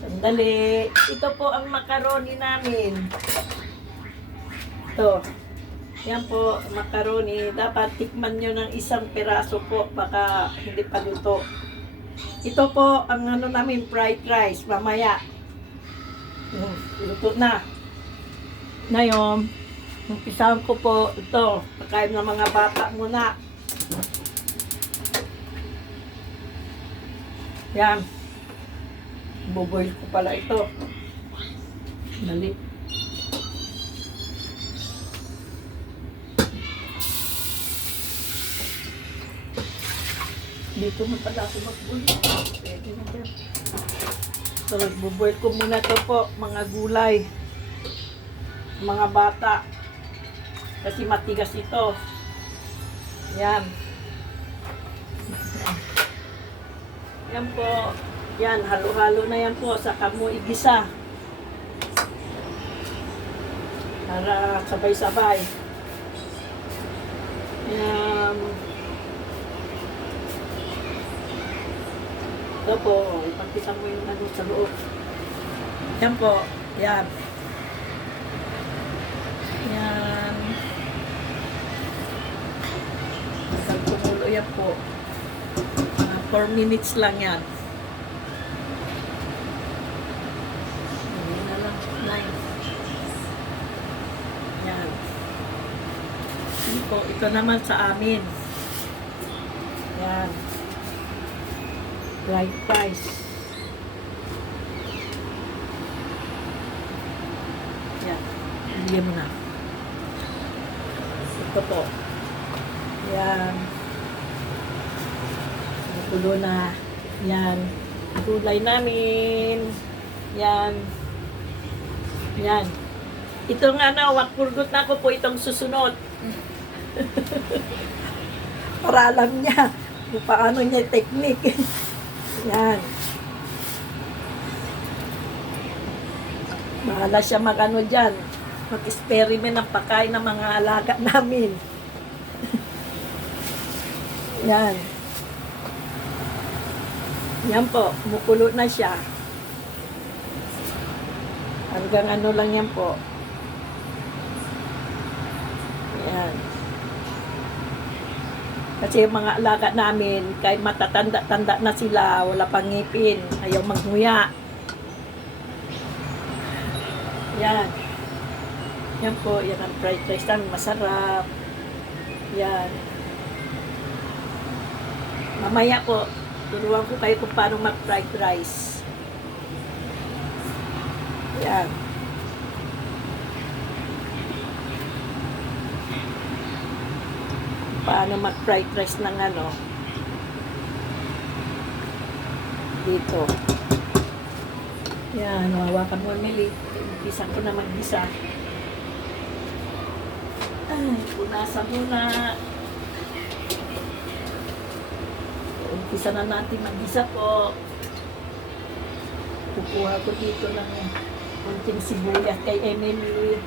Sandali. Ito po ang macaroni namin. Ito. Yan po, macaroni. Dapat tikman nyo ng isang piraso po. Baka hindi pa luto. Ito po ang ano namin, fried rice. Mamaya. Luto na. Ngayon, umpisahan ko po ito. Pagkain ng mga bata muna. Yan. Buboil ko pala ito. Dali. Dito na pala ako mag-boil. Pwede na dyan. So, buboil ko muna ito po, mga gulay. Mga bata. Kasi matigas ito. Yan. Yan po. Yan, halo-halo na yan po. Saka mo igisa. Para sabay-sabay. Yan. Ito po. Ipagkita mo yung ano sa loob. Yan po. Yan. Yan. Masal kumulo yan po. 4 minutes lang yan. Hindi na lang. 9. Yan. Ito naman sa amin. Yan. Fried rice. Yan. Bigyan mo na. Ito po. Yan. Tulo na. Yan. Gulay namin. Yan. Yan. Ito nga na, wakpurgot na ko po itong susunod. Para alam niya kung paano niya technique. Yan. Bahala siya mag-ano dyan. Mag-experiment ng pagkain ng mga alaga namin. Yan. Yan po, kumukulo na siya. Hanggang ano lang yan po. Yan. Kasi yung mga alaga namin, kahit matatanda-tanda na sila, wala pang ngipin, ayaw maghuya. Yan. Yan po, yan ang fried rice namin, masarap. Yan. Mamaya po, turuan ko kayo kung paano mag-fried rice. Yan. Paano mag-fried rice ng ano. Dito. Yan, hawakan mo, Mili. Umpisa ko na mag-gisa. Ay, punasan muna. Umpisa na natin mag-gisa po. Kukuha ko dito ng kunting sibuyas kay Emily.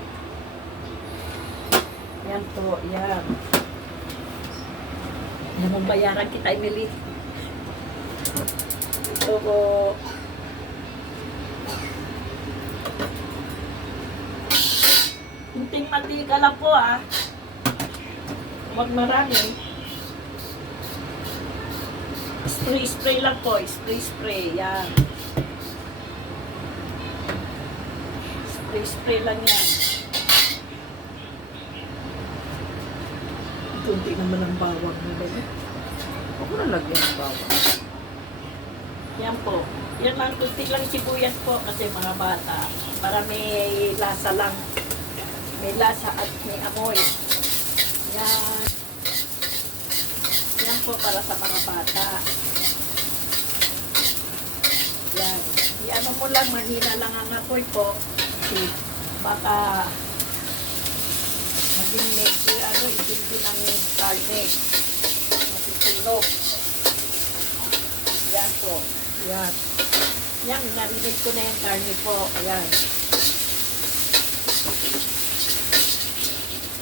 Yan po, yan. Yan mong bayaran kita, Emily. Ito po. Kunting mantika lang po, ah. Huwag marami. Spray lang po. Spray. Yan. Spray lang yan. Kunti naman ang bawang nila. Huwag mo na lagyan ng bawang. Yan po. Yan lang, kunti lang sibuyas po kasi mga bata. Para may lasa lang. May lasa at may amoy. Yan. Yan po para sa mga bata. Yan. I-ano mo lang, mahina lang ang apoy po. Kasi baka maging medyo itindi ng karne. Matutulog. Yan po. Yan. Yan, narinig ko na yung karne po. Ayan.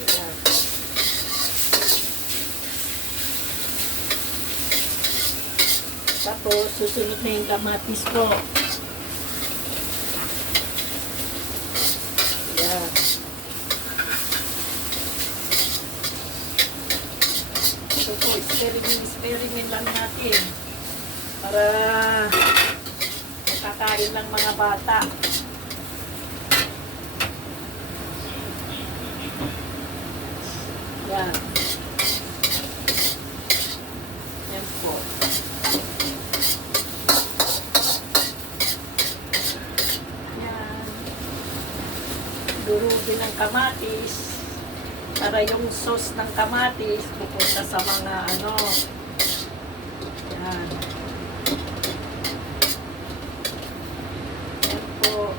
Ayan. Tapos, susunod na yung kamatis po. para makakain ng mga bata. Yan. Yan po. Yan. Durugin ng kamatis para yung sauce ng kamatis pupunta sa mga ano. Yan. Yan po.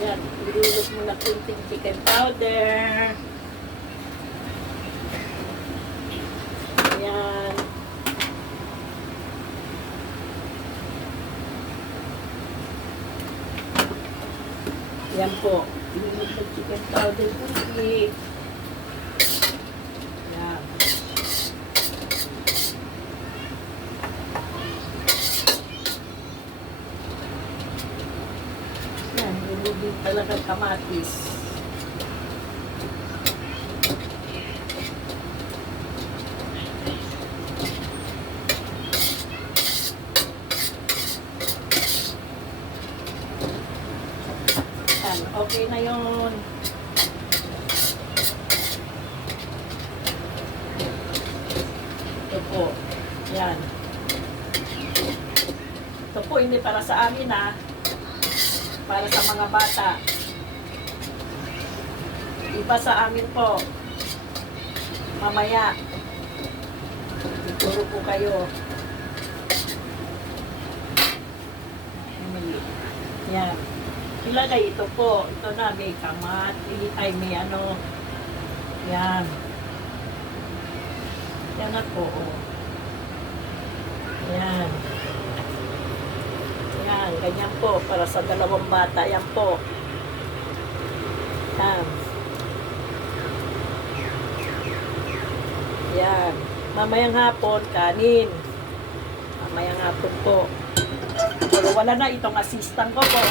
Yan. Ilulog mo na kunting chicken powder. Yan. Yan po. Ilulog ng chicken powder kunti. Yan. Yan. Ilulog talaga kamatis. Yan, okay na yun. Ito po. Yan. Ito po, hindi para sa amin ha. Para sa mga bata. Iba sa amin po. Mamaya. Ituro po kayo. Yan. Ilagay ito po. Ito na, may kamati. Ay, may ano. Yan. Yan na po. Oh. Yan. Yan. Ganyan po. Para sa dalawang bata. Yan po. Yan. Yan. Mamayang hapon, kanin. Mamayang hapon po. Pero wala na itong assistant ko po.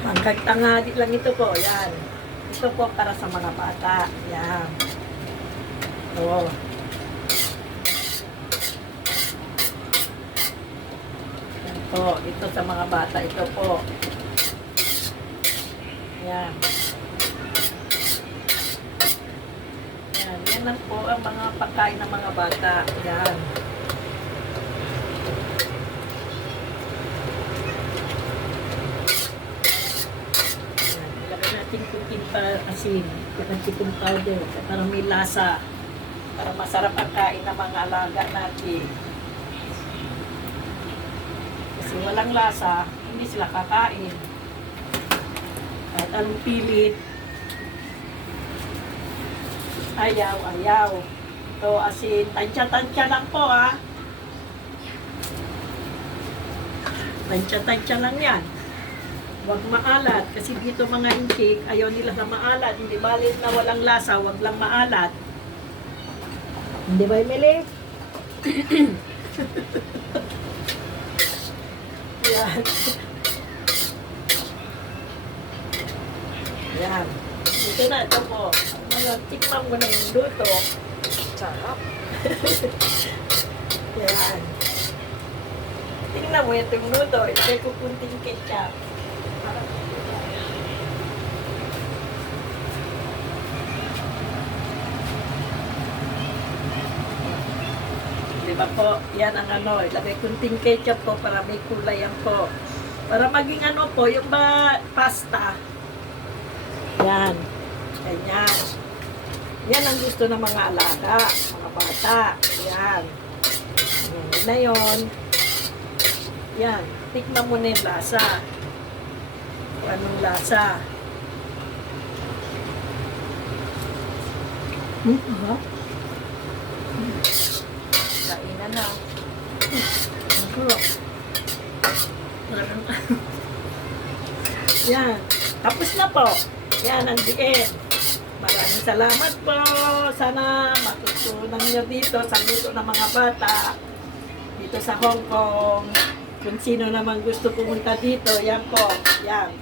Hanggang tanghali lang ito po. Yan. Ito po para sa mga bata. Yan. Oo. Yan po. Ito sa mga bata. Ito po. Yan. Yan. Yan lang po ang mga pagkain ng mga bata. Yan. Kunting asin, kunting powder, para may lasa, para masarap ang kain ng mga alaga natin. Kasi walang lasa, hindi sila kakain. Kahit anong pilit, ayaw. Ito asin, tansya-tansya lang po ha. Tansya-tansya lang yan. Huwag maalat. Kasi dito mga inchik, ayaw nila na maalat. Hindi balit na walang lasa, huwag lang maalat. Hindi ba, Emily? Yan. Yan. Ito na, ito po. Ngayon, tikman mo na yung luto. Sarap. Yan. Tingnan mo itong luto. Ilagay ko kunting ketchup. Diba po? Yan ang ano. Ilagay kunting ketchup po para may kulay yan po. Para maging ano po, yung pasta. Yan. Ganyan. Yan ang gusto ng mga alaga, mga bata. Yan. Yan na yun. Yan. Tikman mo na yung lasa. Kung anong lasa. Kainan na. Yan. Tapos na po. Yan ang the end. Maraming salamat po. Sana matutunan nyo dito sa luto ng mga bata. Dito sa Hong Kong. Kung sino naman gusto pumunta dito, yan po. Yan.